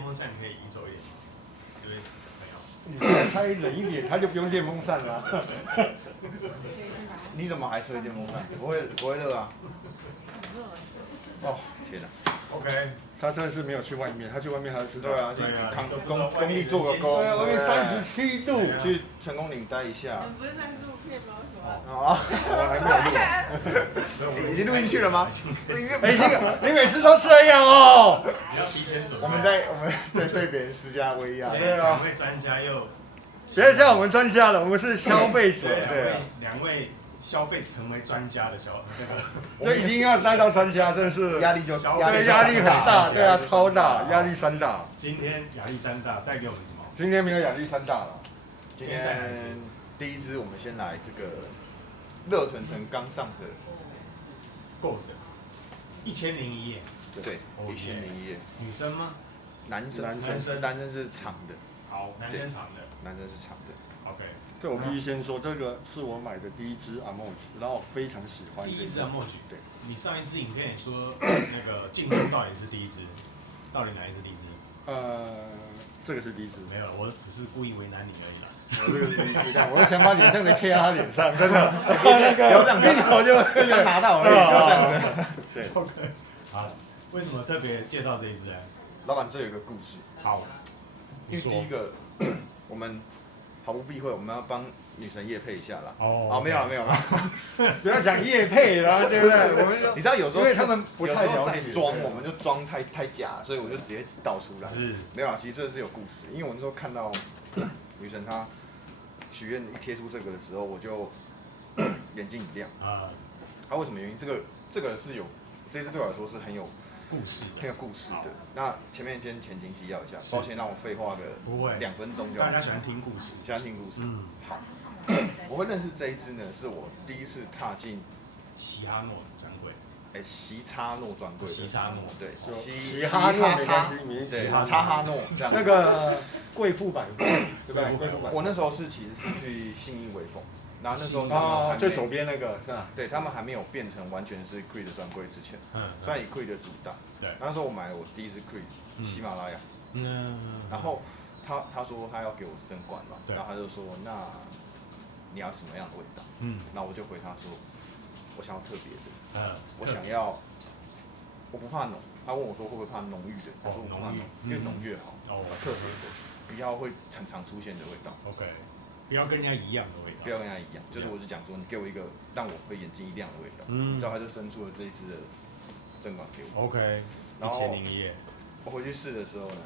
电风扇可以移走一点吗？这位朋友，你开冷一点，它就不用电风扇了。你怎么还吹电风扇？不会热啊？哦，天哪 OK， 他真的是没有去外面，他去外面还是知道。对啊，就工地做个工，对啊，外面37度，去成功岭待一下。不是在录片吗？什么？啊，我还没有录。已经录进去了吗？哎，这个你每次都这样哦。你要提前准备。我们在对别人施加威压。对啊两位专家又，别叫我们专家了，我们是消费者。对啊。两位消费成为专家的这一定要带到专家，真的是压力很大，对啊，超大，压力山大。今天亚历山大带给我们什么？今天没有亚历山大了。今天第一支我们先来这个热腾腾刚上的够的，1001夜。对，1001夜。女生吗？男生是长的。好，男生长的。男生是长的。OK。这我必须先说，这个是我买的第一支 Amouage， 然后我非常喜欢。第一支 Amouage。对。你上一支影片也说那个进入到底是第一支，到底哪一支第一支？这个是第一支。没有，我只是故意为难你而已啦。我这个是第一支，我都想把脸上的 K 到他脸上，真的。那个不要这样子，我就这个拿到而已，不要这样子。对。OK。好，为什么特别介绍这一支呢？老板，这有一个故事。好。因为第一个，我们毫不避讳，我们要帮女神业配一下啦。哦，没有了，不要讲业配啦，对不对？我们你知道有时候因为他们不太了解装，我们就装太假，所以我就直接倒出来。是，没有啊，其实这是有故事，因为我那时候看到女神她许愿一贴出这个的时候，我就眼睛一亮啊。为什么原因？这个是有，这支对我来说是很有故事的。那前面先前情提要一下，抱歉让我废话个2分钟就好。大家喜欢听故事，好，我会认识这一支呢，是我第一次踏进西哈诺专柜。西叉诺专柜。西叉诺，对，西哈诺没关系，对，叉哈诺这样。那个贵妇版，对不对？贵妇版。我那时候其实是去信义微风。然后那时候最左边那个是吧？对，他们还没有变成完全是 Creed 的专柜之前，虽然以 Creed 的主打。对。那时候我买了我第一支 Creed 喜马拉雅。然后他说他要给我针管嘛，然后他就说那你要什么样的味道？那我就回他说我想要特别的，我想要我不怕浓。他问我说会不会怕浓郁的？我说我不怕浓，越浓越好。特别的，不要会很常出现的味道。OK。不要跟人家一样的味道。不要跟人家一样，就是我是讲说，你给我一个让我会眼睛一亮的味道。你知道他就伸出了这一支的针管给我。OK。然后1001夜，我回去试的时候呢，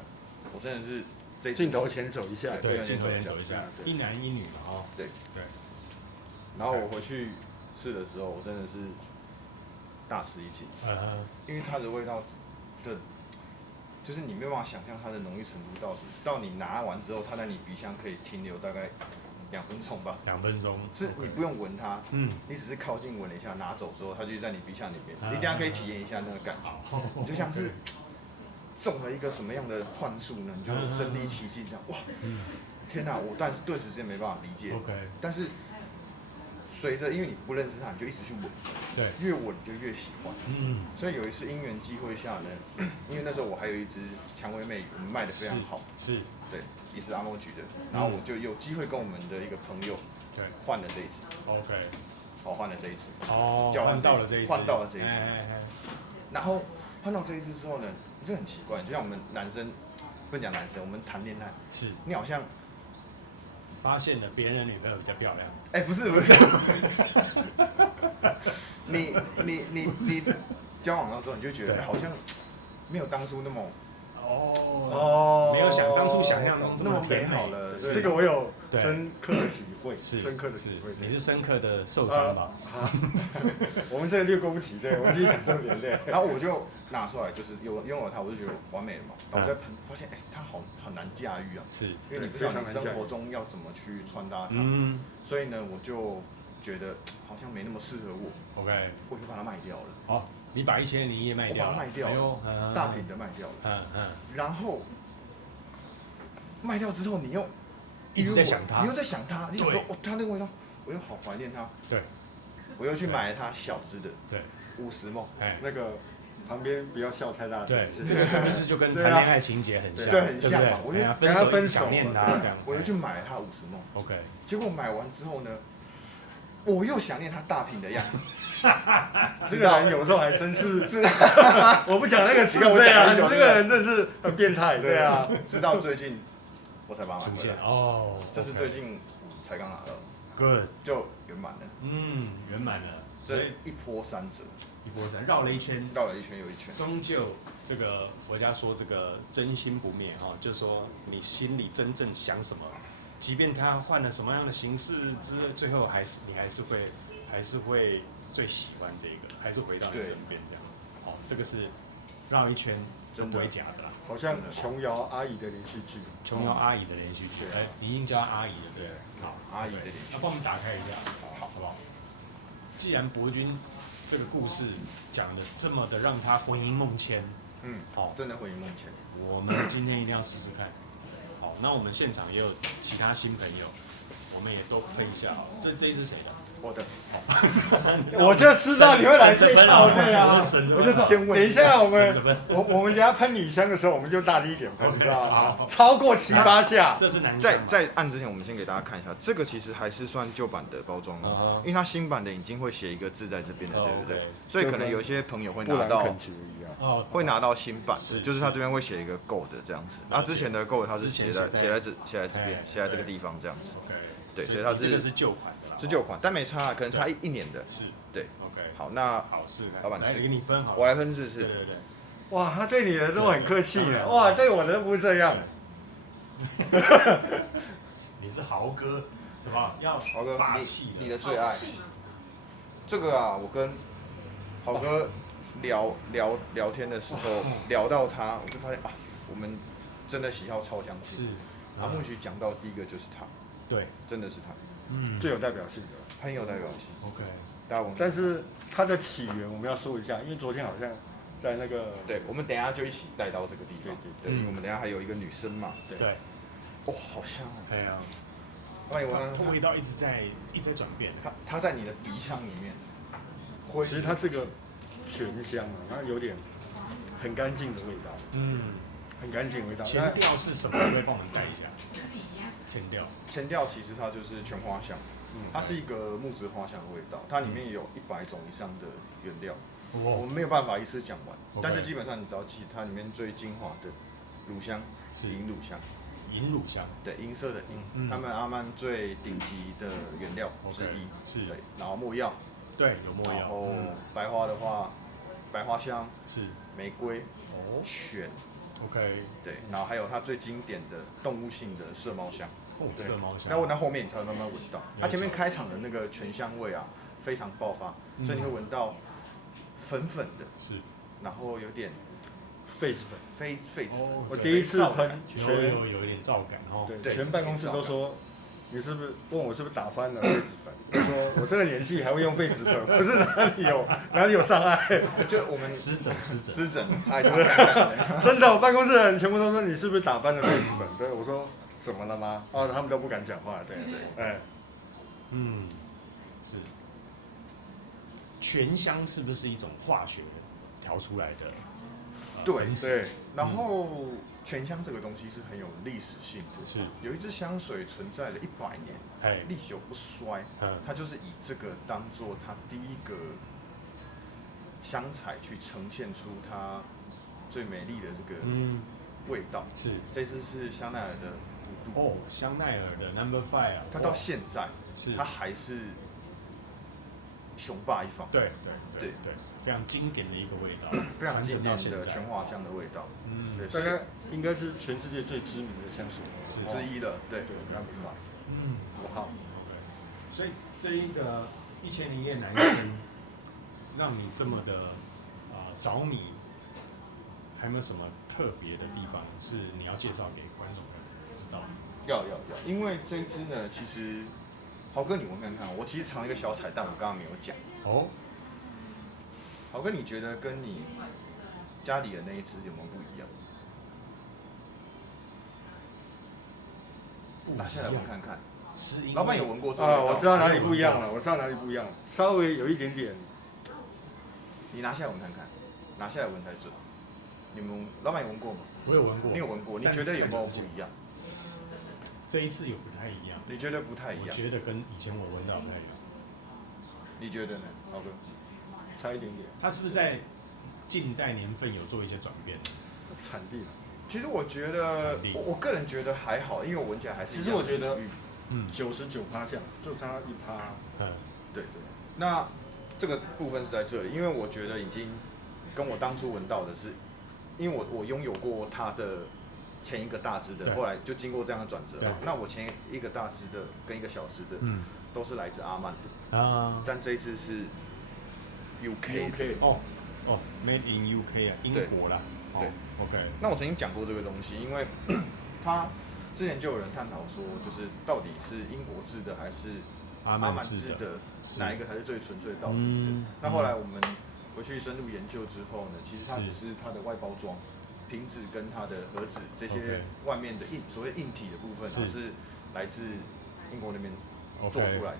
我真的是镜头前走一下，对，镜头前走一下，一男一女嘛，哦。对。然后我回去试的时候，我真的是大吃一惊。因为它的味道的。就是你没有办法想象它的浓郁程度到什么，到你拿完之后，它在你鼻腔可以停留大概2分钟吧。2分钟。是你不用闻它，你只是靠近闻了一下，拿走之后，它就在你鼻腔里面。你等下可以体验一下那个感觉，你就像是中了一个什么样的幻术呢？你就身临其境这样，哇！天哪，我但是顿时之间没办法理解。但是随着因为你不认识它，你就一直去闻，对，越闻就越喜欢。所以有一次因缘机会下呢，因为那时候我还有一支蔷薇妹，我们卖的非常好，是，对，也是阿莫菊的，然后我就有机会跟我们的一个朋友，对，换了这一支 ，OK， 换了这一支，换到了这一支，然后换到这一支之后呢，这很奇怪，就像我们男生，不讲男生，我们谈恋爱，是，你好像发现了别人的女朋友比较漂亮。不是，你交往到之后，你就觉得好像没有当初那么没有当初想象中那么美好了。这个我有深刻的体会，深刻的体会。你是深刻的受伤吧？我们这个6公题，对，我们继续讲重点，对。然后我就拿出来，就是拥有它，我就觉得完美了嘛。然后我再喷，发现它好难驾驭啊，是，因为你不知道你生活中要怎么去穿搭它，所以呢，我就觉得好像没那么适合我。OK， 我就把它卖掉了。哦，你把1001夜卖掉了？我把它卖掉了，大瓶的卖掉了。然后卖掉之后，你又一直在想它，你又在想它，你想说哦，它那个味道，我又好怀念它。对，我又去买了它小支的，对50ml，那个旁边不要笑太大声。对，这个是不是就跟谈恋爱情节很像？对，很像嘛。我就分手一直想念他，这样，我就去买了他50梦。OK， 结果买完之后呢，我又想念他大屏的样子。这个人有时候还真是，我不讲那个字，对啊，这个人真是很变态，对啊。直到最近我才把它买回来。哦，这是最近才刚拿到 ，Good， 就圆满了。圆满了。所以一波三折，绕了一圈，绕了一圈又一圈。终究这个佛家说这个真心不灭哈，就是说你心里真正想什么，即便他换了什么样的形式最后你还是会最喜欢这个，还是回到你身边这样。哦，这个是绕一圈就不会假的啦。好像琼瑶阿姨的连续剧，琼瑶阿姨的连续剧，你已经叫她阿姨了，对。好，阿姨的连续剧。那帮我们打开一下，好不好？既然伯君这个故事讲的这么的让他魂萦梦牵，好，真的魂萦梦牵。我们今天一定要试试看。好，那我们现场也有其他新朋友，我们也都推一下。这一支谁的？我的。我就知道你会来这一套，对啊。我就说，等一下我们等下喷女香的时候，我们就大力一点喷，知道吗？超过7、8下。这是男在按之前，我们先给大家看一下，这个其实还是算旧版的包装哦，因为它新版的已经会写一个字在这边了，对不对？所以可能有些朋友会拿到新版的，就是它这边会写一个 Gold 这样子，然后之前的 Gold 它是写在这边，写在这个地方这样子。对，所以它这个是旧款的。是旧款，但没差，可能差1年的。是，对。OK， 好，那老板来给你分好，我来分是不是？对。哇，他对你的都很客气的，哇，对我的都不是这样。你是豪哥是吧？要豪哥，你的最爱。这个啊，我跟豪哥聊天的时候聊到他，我就发现啊，我们真的喜好超相似。是。阿木许讲到第一个就是他。对，真的是他。最有代表性的，很有代表性。OK， 但是它的起源我们要说一下，因为昨天好像在那个，对，我们等一下就一起带到这个地方。对，因为我们等一下还有一个女生嘛。对。哇，好香哦。对啊。味道一直在转变。它在你的鼻腔里面。其实它是个全香嘛，它有点很干净的味道。很干净的味道。前调是什么？可以帮我们带一下。前调其实它就是全花香，它是一个木质花香的味道，它里面有100种以上的原料，我们没有办法一次讲完，但是基本上你只要记它里面最精华的乳香是银乳香，对，银色的银，他们阿曼最顶级的原料之一，是，对，然后没药，对，有没药，然后白花的话，白花香是玫瑰，全。OK， 对，然后还有它最经典的动物性的麝猫香，麝猫香，那闻到后面你才会慢慢闻到，它前面开场的那个全香味啊，非常爆发，所以你会闻到粉粉的，是，然后有点痱子粉，痱子，我第一次喷，有一点燥感哦，对，全办公室都说你是不是问我是不是打翻了痱子粉？我说我这个年纪还会用痱子粉，不是哪里有障碍？就我们湿疹，真的，我办公室人全部都说你是不是打翻了痱子粉？对，我说怎么了吗？哦，他们都不敢讲话，对，哎，是。全香是不是一种化学调出来的？对，然后全香这个东西是很有历史性的，是有一支香水存在了100年，历久不衰，它就是以这个当做它第一个香材去呈现出它最美丽的这个味道。是，这支是香奈儿的5度。哦，香奈儿的 No. 5啊，它到现在它还是雄霸一方。对。非常经典的一个味道，非常经典的全花香的味道。大概应该是全世界最知名的香水之一了。对5号。所以这一个1001夜男生，让你这么的着迷，还有没有什么特别的地方是你要介绍给观众知道？要，因为这一支呢，其实豪哥你闻看看，我其实藏了一个小彩蛋，我刚刚没有讲。哦。豪哥，你觉得跟你家里的那一支有没有不一样？拿下来闻看看。老板有闻过这个味道？我知道哪里不一样了，稍微有一点点。你拿下来闻看看。拿下来闻才准。你们老板有闻过吗？我有闻过。你有闻过？你觉得有没有不一样？这一次有不太一样。你觉得不太一样？我觉得跟以前我闻到不太一样。你觉得呢，豪哥？差一点点。它是不是在近代年份有做一些转变？产地。其实我觉得，我个人觉得还好，因为我闻起来还是。其实我觉得，99%像，就差1%。对。那这个部分是在这里，因为我觉得已经跟我当初闻到的是，因为我拥有过它的前一个大支的，后来就经过这样的转折。那我前一个大支的跟一个小支的，都是来自阿曼的。但这一支是 UK 哦，Made in UK 啊，英国啦。对 ，OK。那我曾经讲过这个东西，因为他之前就有人探讨说，就是到底是英国制的还是阿曼制的，哪一个才是最纯粹的道理？那后来我们回去深入研究之后呢，其实它只是它的外包装、瓶子跟它的盒子这些外面的所谓硬体的部分，是来自英国那边做出来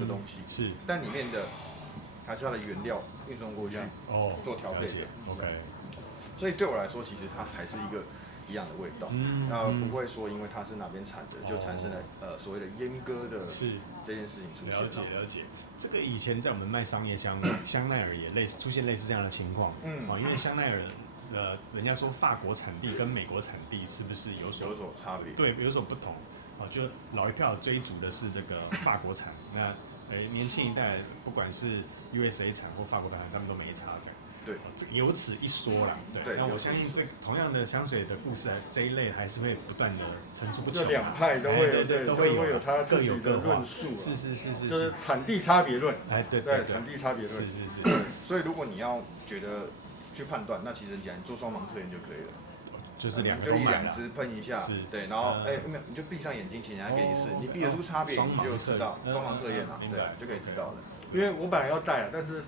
的东西。是，但里面的还是它的原料运送过去做调配的。OK。所以对我来说，其实它还是一个一样的味道，那不会说因为它是哪边产的，就产生了所谓的阉割的这件事情出现。了解。这个以前在我们卖商业香奈儿也出现类似这样的情况。因为香奈儿人家说法国产地跟美国产地是不是有所差别？对，有所不同。就老一票追逐的是这个法国产，那年轻一代不管是 USA 产或法国产，他们都没差这样。对，有此一说啦。对，那我相信这同样的香水的故事，这一类还是会不断的层出不穷。这两派都会有，都会有他自己的论述。是，就是产地差别论。对，产地差别论。是。所以如果你要觉得去判断，那其实你做双盲测验就可以了。就是两支喷一下，对，然后没有，你就闭上眼睛，请人家给你试，你比得出差别，你就知道双盲测验啊，对，就可以知道了。因为我本来要带，但是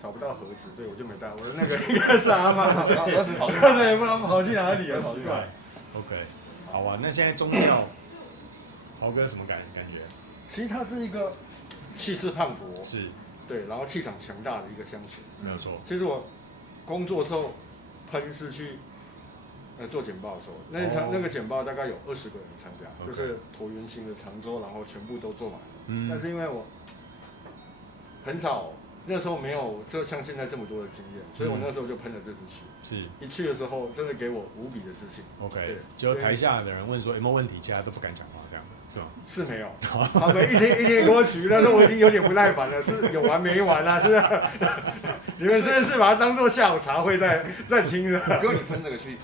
找不到盒子，对我就没带。我的那个应该是阿曼，盒子跑去哪？对，不知道跑去哪里了，好怪。OK， 好啊，那现在中药，豪哥有什么感觉？其实它是一个气势磅礴，是，对，然后气场强大的一个香水，没有错。其实我工作的时候喷是去做简报的时候，那个简报大概有20个人参加，就是椭圆形的长桌，然后全部都做满了。但是因为我很少。那时候没有像现在这么多的经验，所以我那时候就喷了这支去。是，一去的时候真的给我无比的自信。OK， 结果台下的人问说有没有问题，其他都不敢讲话，这样是吗？是没有，他们一天给我举，但是我已经有点不耐烦了，是有完没完啊？是不是？你们真的是把它当做下午茶会在听的。哥，你喷这个去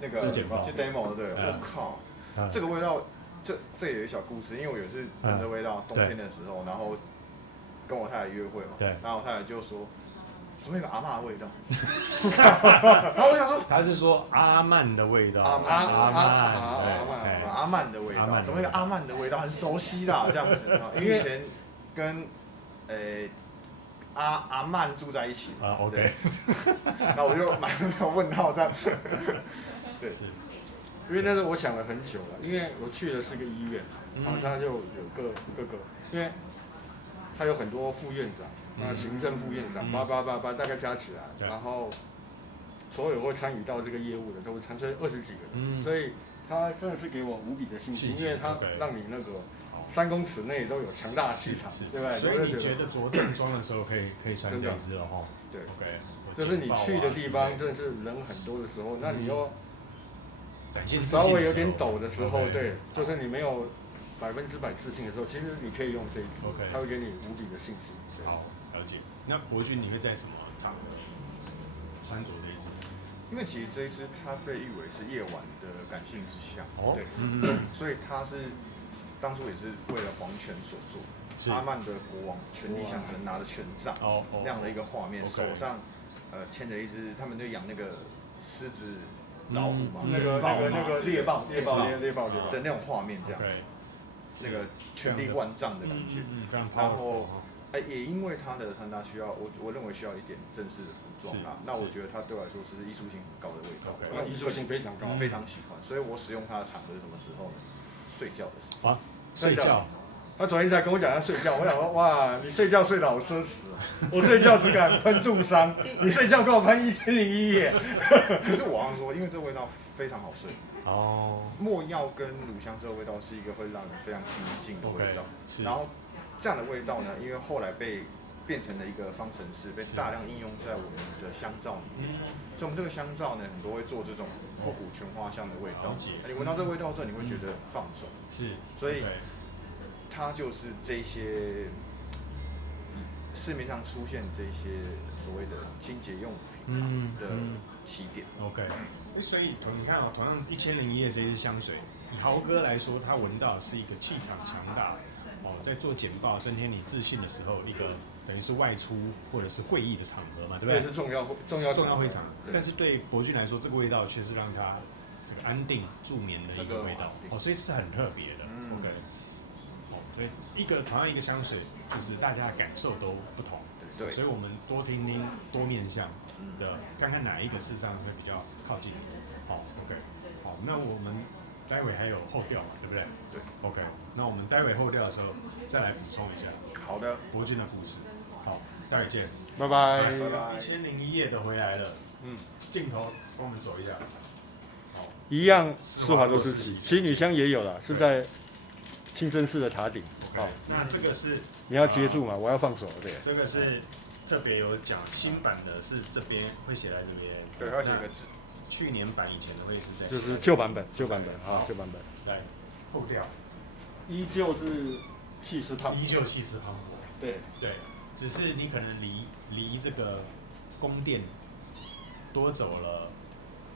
那个去 demo 对，我靠，这个味道，这也有一小故事，因为我有一次喷这味道，冬天的时候，然后。跟我太太约会嘛，然后我太太就说，怎么有个阿嬷的味道？然后我想说，他是说阿曼的味道，阿曼的味道，怎么有个阿曼的味道，很熟悉啦，这样子。因为以前跟阿曼住在一起啊 ，OK， 然后我就满个问号这样。对，因为那时候我想了很久了，因为我去的是个医院，好像就有各个，因为。他有很多副院长，那行政副院长，大概加起来，然后所有会参与到这个业务的都会参与20几个人，所以他真的是给我无比的信心，因为他让你那个3公尺内都有强大的气场，对不对？所以你觉得着正装的时候可以穿这支了哈？对 ，OK， 就是你去的地方真的是人很多的时候，那你又展现稍微有点抖的时候，对，就是你没有。100%自信的时候，其实你可以用这一支，它会给你无比的信心。好，了解。那博君，你会在什么场合穿着这一支？因为其实这一支它被誉为是夜晚的感性之香，对，所以它是当初也是为了皇权所做。阿曼的国王权力象征，拿着权杖那样的一个画面，手上牵着一只，他们就养那个狮子、老虎嘛，那个猎豹的那种画面这样子。那个权力万丈的感觉，然后也因为他的穿搭需要，我认为需要一点正式的服装啊。那我觉得它对我来说是艺术性很高的味道，艺术性非常高，非常喜欢。所以我使用它的场合是什么时候呢？睡觉的时候。睡觉。他昨天才跟我讲他睡觉，我想说哇，你睡觉睡得好奢侈啊！我睡觉只敢喷杜桑，你睡觉给我喷1001夜。可是我要说，因为这个味道非常好睡。哦，没药跟乳香这个味道是一个会让人非常平静的味道。是。然后这样的味道呢，因为后来被变成了一个方程式，被大量应用在我们的香皂里面。所以我们这个香皂呢，很多会做这种复古全花香的味道。你闻到这个味道之后，你会觉得放松。是。所以它就是这些市面上出现这些所谓的清洁用品的起点。OK。所以你看同样1001夜这些香水，以豪哥来说，他闻到是一个气场强大在做简报增添你自信的时候，一个等于是外出或者是会议的场合嘛，对不对？是重要会场。但是对博君来说，这个味道却是让他这个安定助眠的一个味道，所以是很特别的。OK。所以同样一个香水，就是大家的感受都不同。对。所以我们多听听多面向的，看看哪一个事实上会比较靠近。OK。好，那我们待会还有后调嘛，对不对？对。OK。那我们待会后调的时候再来补充一下。好的。博君的故事。好，待会见。拜拜。1001夜的回来了。镜头跟我们走一下。好。一样，施华洛世奇，其实女香也有啦，是在清真寺的塔顶。好，那这个是你要接住嘛？我要放手，对。这个是特别有讲新版的，是这边会写在这边。对，要写个字。去年版以前的会是在。就是旧版本啊，旧版本。来，后调。依旧是气势磅礴。依旧气势磅礴。对。只是你可能离这个宫殿多走了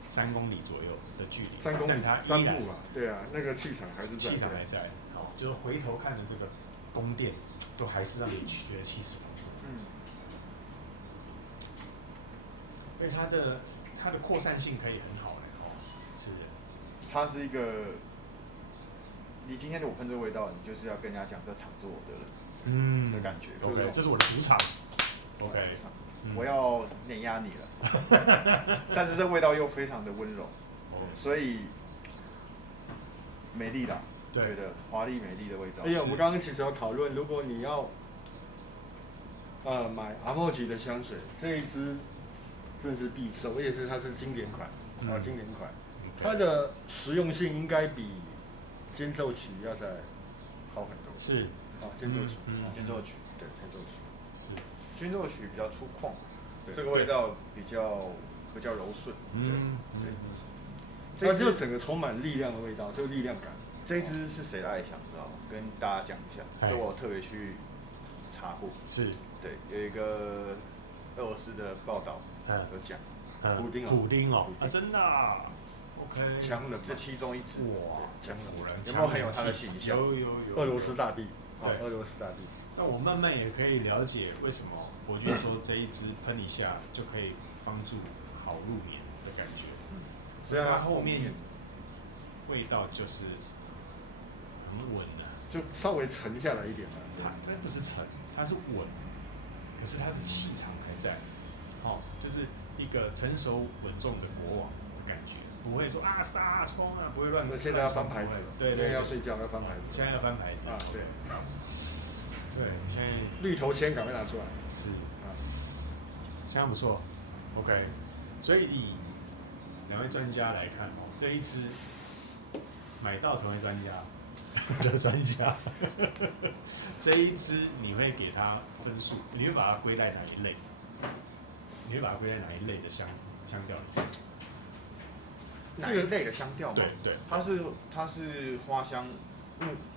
3公里左右的距离。3公里，3步啊。对啊，那个气场还是在。气场还在。好，就是回头看的这个宫殿，都还是让你觉得气势磅礴。对它的扩散性可以很好是不是？它是一个，你今天如果喷这个味道，你就是要跟人家讲这场是我的的感觉。OK， 这是我的主场。OK， 我要碾压你了。但是这味道又非常的温柔，所以美丽啦，觉得华丽美丽的味道。我们刚刚其实有讨论，如果你要买阿莫吉的香水，这一支真是必售，而且它是经典款，经典款，它的实用性应该比间奏曲要再好很多。是，间奏曲，间奏曲，对，间奏曲，间奏曲比较粗犷，这个味道比较柔顺，它就整个充满力量的味道，就力量感。这一支是谁的爱想知道吗？跟大家讲一下，这我特别去查过，是，对，有一个俄罗斯的报道有讲，普丁哦，真的 ，OK， 强了，这其中一支，哇，强了，果然，有没有很有他的形象？有，俄罗斯大帝，俄罗斯大帝。那我慢慢也可以了解为什么我觉得说这一支喷一下就可以帮助好入眠的感觉，所以它后面味道就是很稳的，就稍微沉下来一点嘛。它不是沉，它是稳，可是它的气场还在，就是一个成熟稳重的国王的感觉，不会说杀冲不会乱。现在要翻牌子，对，因为要睡觉要翻牌子。现在要翻牌子啊，对。对，现在绿头签赶快拿出来。是现在不错 ，OK。所以以2位专家来看这一支买到成为专家的专家，这一支你会给它分数，你会把它归在哪一类？你会把它归在哪一类的香调里面？哪一类的香调吗？对，它是花香，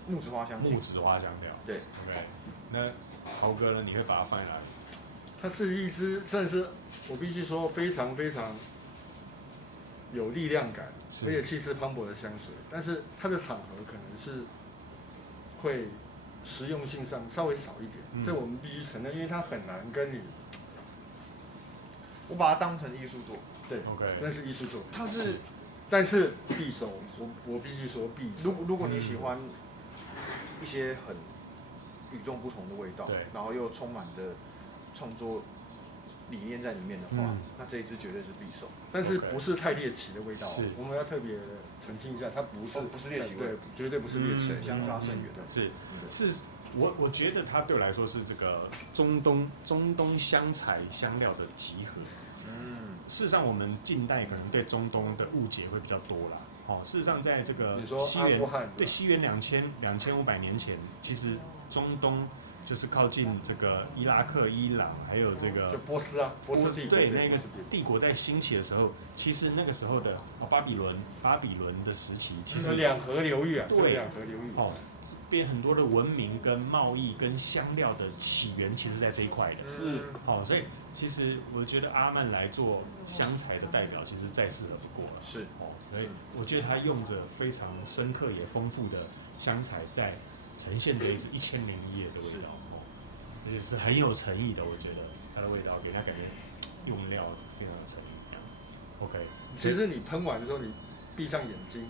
木质花香。木质花香调。对 ，OK。那豪哥呢？你会把它放在哪里？它是一支真的是，我必须说非常非常有力量感，而且气势磅礴的香水。但是它的场合可能是会实用性上稍微少一点，这我们必须承认，因为它很难跟你。我把它当成艺术作，对 ，OK， 真是艺术作。它是，但是必收，我必须说必收。如果你喜欢一些很与众不同的味道，然后又充满的创作理念在里面的话，那这一支绝对是必收。但是不是太猎奇的味道，我们要特别澄清一下，它不是猎奇味，对，绝对不是猎奇，相差甚远。是我觉得它对我来说是这个中东香材香料的集合。事实上，我们近代可能对中东的误解会比较多啦。哦，事实上，在这个西元2500年前，其实中东就是靠近这个伊拉克、伊朗，还有这个就波斯帝国，对那个帝国在兴起的时候，其实那个时候的巴比伦的时期，其实两河流域啊，对两河流域哦，边很多的文明跟贸易跟香料的起源，其实在这一块的。是哦，所以其实我觉得阿曼来做香材的代表，其实再适合不过了。是哦，所以我觉得他用着非常深刻也丰富的香材，在呈现这一支1001夜的味道。哦，也是很有诚意的。我觉得它的味道给他感觉用料是非常有诚意这样。OK， 其实你喷完之后，你闭上眼睛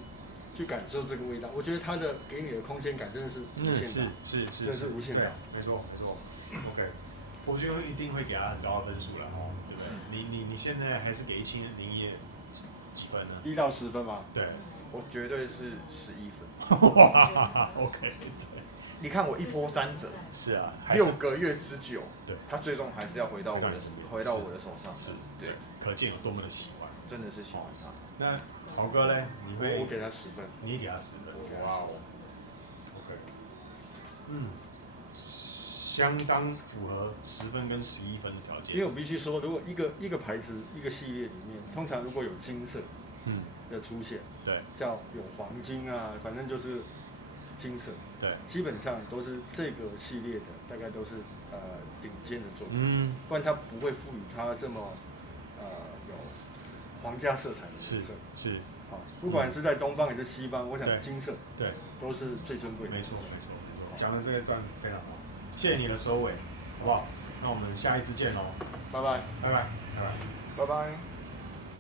去感受这个味道，我觉得它的给你的空间感真的是无限大，真的是无限大。没错。OK， 我觉得一定会给他很高的分数了哦，对不对？你现在还是给1001夜几分呢？1到10分吗？对，我绝对是11分。哇 ，OK， 对。你看我一波3折，是啊，6个月之久，对，它最终还是要回到我的手上，是，对，可见有多么的喜欢，真的是喜欢它。那豪哥嘞，我给他10分，你也给他10分，哇哦 ，OK， 相当符合10分跟11分的条件。因为我必须说，如果一个牌子一个系列里面，通常如果有金色的出现，对，叫有黄金啊，反正就是金色，对，基本上都是这个系列的，大概都是顶尖的作品，不然它不会赋予它这么有皇家色彩的颜色。是，好，不管是在东方还是西方，我想金色对都是最尊贵的。没错，讲的这个段非常好，谢谢你的收尾，好不好？那我们下一次见喽，拜拜。拜拜。